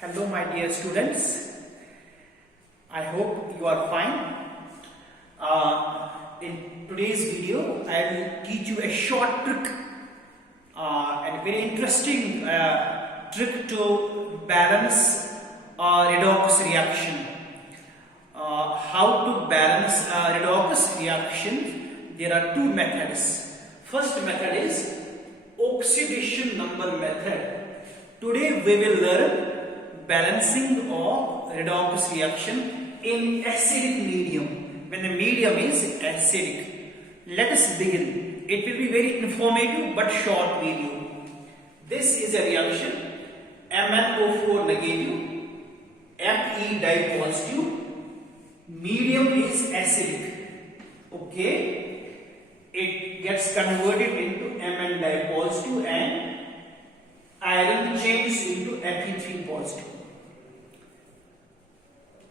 Hello my dear students, I hope you are fine. In today's video I will teach you a short trick and very interesting trick to balance redox reaction. How to balance redox reaction? There are two methods. First method is oxidation number method. Today we will learn balancing of redox reaction in acidic medium, when the medium is acidic. Let us begin. It will be very informative but short video. This is a reaction MnO4 negative, Fe di positive, medium is acidic. Okay, it gets converted into Mn di positive and iron changes into Fe3 positive.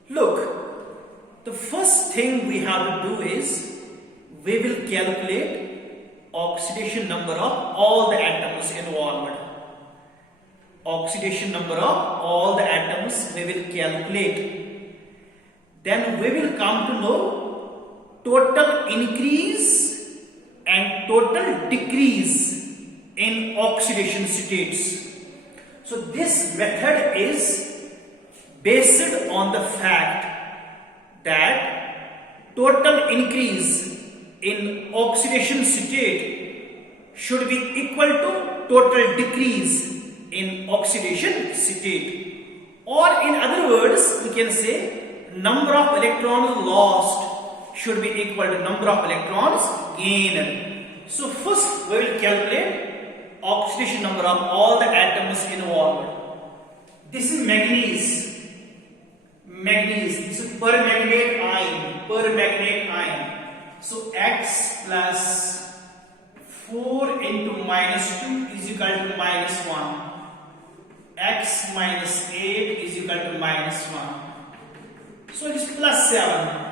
Look, the first thing we have to do is we will calculate oxidation number of all the atoms involved. Oxidation number of all the atoms we will calculate. Then we will come to know total increase and total decrease in oxidation states. So this method is based on the fact that total increase in oxidation state should be equal to total decrease in oxidation state, or in other words we can say number of electrons lost should be equal to number of electrons gained. So first we will calculate oxidation number of all the atoms involved. This is manganese. This is permanganate ion. So X plus 4 into minus 2 is equal to minus 1. X minus 8 is equal to minus 1. So it is plus 7.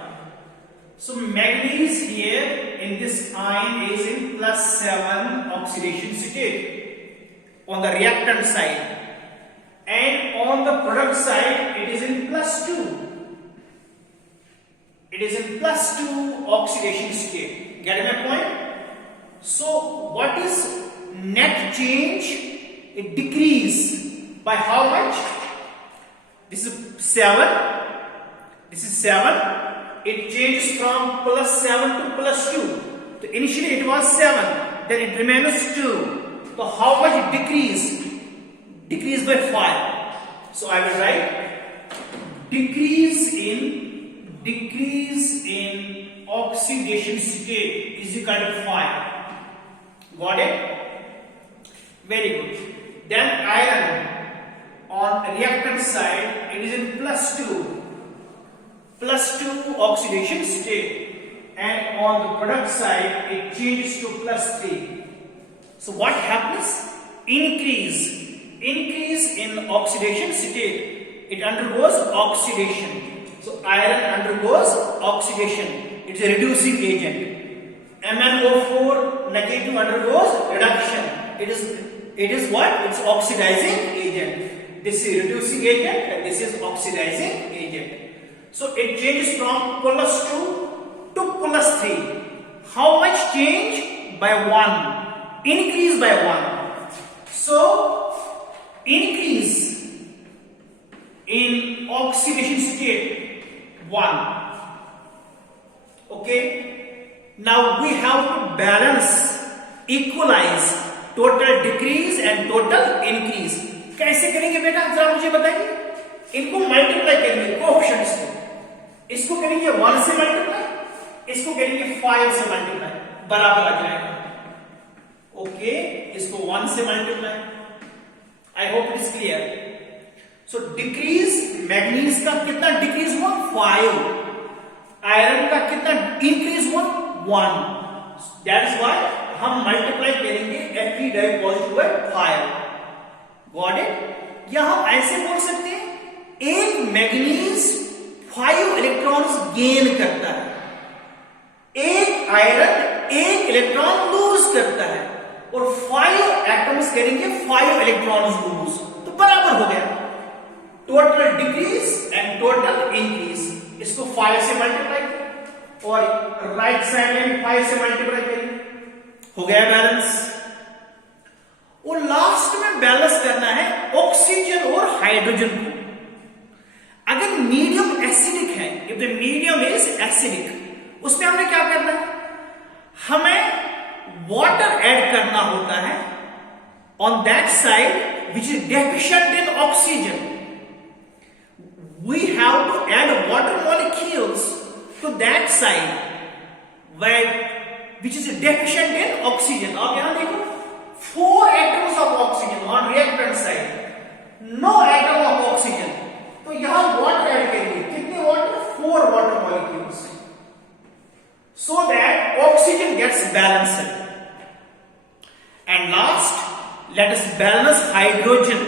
So manganese here in this ion is in plus 7 oxidation state on the reactant side, and on the product side it is in plus 2. It is in plus 2 oxidation state. Get my point? So what is net change? It decrease by how much? This is 7. This is 7. It changes from plus 7 to plus 2. So initially it was 7. Then it remains 2. So how much it decrease? Decrease by 5. So I will write decrease in oxidation state is equal to 5. Got it? Very good. Then iron on reactant side it is in plus 2 oxidation state, and on the product side it changes to plus 3. So what happens? Increase in oxidation state, it undergoes oxidation. So iron undergoes oxidation. It is a reducing agent. MnO4 negative undergoes reduction. It is what? It's oxidizing agent. This is reducing agent and this is oxidizing agent. So it changes from plus 2 to plus 3. How much change? By 1. Increase by 1. So increase in oxidation state 1. Okay. Now we have to balance, equalize total decrease and total increase. कैसे करेंगे बेटा? जरा मुझे बताइए. इनको multiply करेंगे coefficients को. इसको करेंगे 1 से मल्टीप्लाई, इसको करेंगे 5 से मल्टीप्लाई, बराबर आ जाएगा. ओके, इसको 1 से multiply. I hope it is clear. So decrease, manganese का कितना डिक्रीज हुआ? 5. आयरन का कितना इंक्रीज हुआ? 1. दैट इज व्हाई हम मल्टीप्लाई करेंगे Fe di positive by 5. Got it? या हम ऐसे बोल सकते हैं एक मैग्नीज 5 इलेक्ट्रॉन्स गेन करता है, एक आयरन 1 इलेक्ट्रॉन लूज करता है, और 5 एटम्स करेंगे 5 इलेक्ट्रॉन्स लूज, तो बराबर हो गया, total decrease and total increase. इसको 5 से मल्टीप्लाई करें और राइट साइड में भी 5 से मल्टीप्लाई करें, हो गया बैलेंस। और लास्ट में बैलेंस करना है ऑक्सीजन और हाइड्रोजन को। अगर मीडियम एसिडिक है, if the medium is acidic, उसमें हमने क्या करना है, हमें वाटर ऐड करना होता है on that side which is deficient in oxygen. We have to add water molecules to that side where which is deficient in oxygen। आप यहां देखो 4 atoms of oxygen on reactant side, no atom of oxygen, तो यहां water add करेंगे, कितने water, 4 water molecules, so that oxygen gets balanced। And last let us balance hydrogen,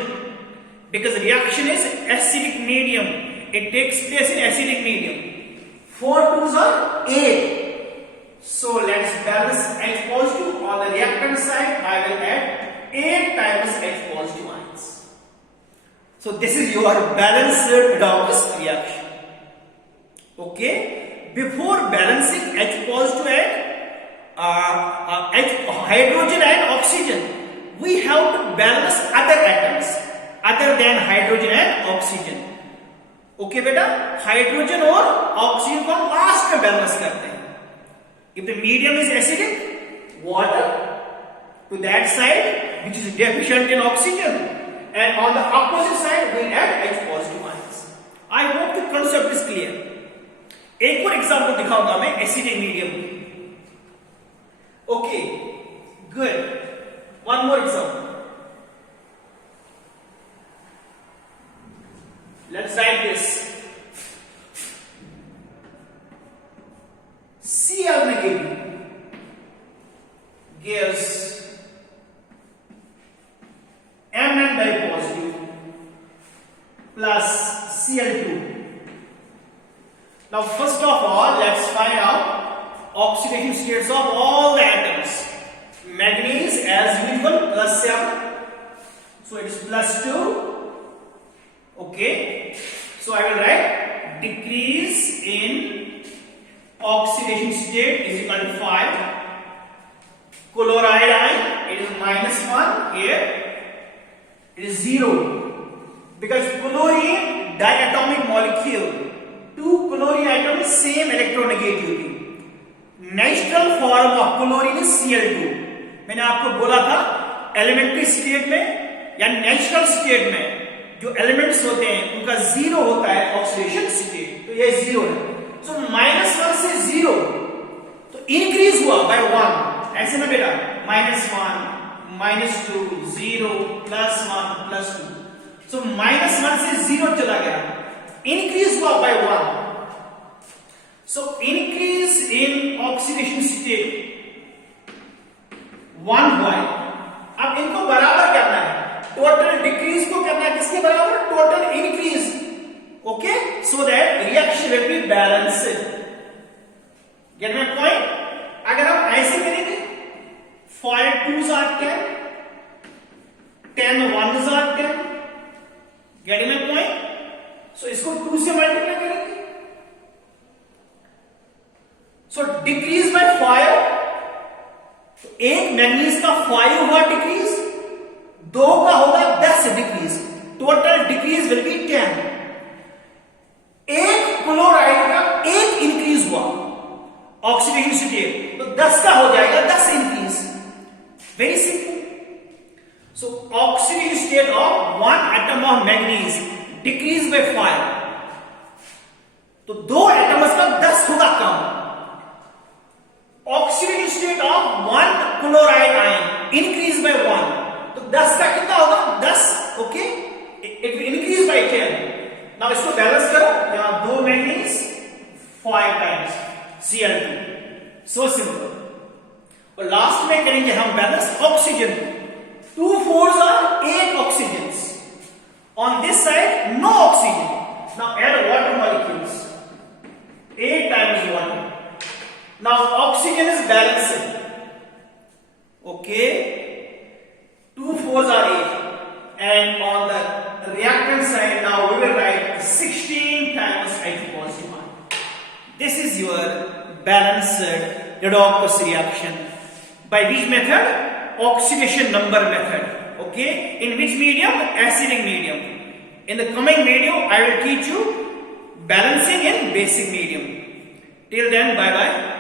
because reaction is acidic medium, it takes place in acidic medium, 4 2s are 8, so let's balance H positive on the reactant side. I will add 8 times H positive ions. So this is your balanced redox reaction. Okay, before balancing H positive and hydrogen and oxygen, we have to balance other atoms other than hydrogen and oxygen. Okay बेटा, hydrogen और oxygen को हम last में balance करते हैं। If the medium is acidic, water to that side which is deficient in oxygen, and on the opposite side we add H positive ions. I hope the concept is clear. एक और example दिखाऊंगा मैं acidic medium की। Okay, good. One more example. Let's write this. Cl negative gives Mn positive plus Cl2. Now first of all let's find out oxidation states of all the atoms. Manganese as usual plus 7, so it is plus 2. Okay, so I will write decrease in oxidation state is equal to 5. Chloride ion, it is -1. Here it is 0, because chlorine diatomic molecule, 2 chlorine atoms same electronegativity. Natural form of chlorine is Cl2. मैंने आपको बोला था elementary state में या natural state में जो elements होते हैं उनका 0 होता है ऑक्सीडेशन स्टेट, तो ये 0 है। So -1 से 0, तो इंक्रीज हुआ बाय 1, ऐसे ना बेटा, -1 -2 0 +1 +2, so -1 से 0 चला गया, इंक्रीज हुआ bye 1, so increase in oxidation state 1 हुआ। अब इनको बराबर करना है, टोटल डिक्रीज को करना है किसके बराबर, total increase. Okay, so that reaction will be balanced. Get my point? अगर हम ऐसे करेंगे 5 2s are 10, 10 1s are 10. Getting my point? So इसको 2 से मल्टीप्लाई करेंगे, so decrease by 5, तो एक मैग्नीज का 5 हुआ डिक्रीज, 2 का होगा 10 decrease, total decrease will be 10। एक क्लोराइड का 1 इंक्रीज हुआ ऑक्सीडेशन स्टेट, तो 10 का हो जाएगा 10 increase, very simple. So oxidation state of 1 atom of manganese decrease by 5, तो 2 एटम्स का 10 होगा कम। Oxidation state of 1 chloride ion increase by 1, तो 10 का कितना होगा 10, okay, it will increase by 10। Now इसको बैलेंस करो, यहां 2 मैग्नीज 5 टाइम्स Cl2, so simple। और लास्ट में करेंगे हम balance oxygen, 2 4s are 8 oxygens, on this side no oxygen, now add water molecules, 8 times 1, now oxygen is balanced, okay, 2 This is your balanced redox reaction. By which method? Oxidation number method. Okay, in which medium? Acidic medium. In the coming video, I will teach you balancing in basic medium. Till then, bye bye.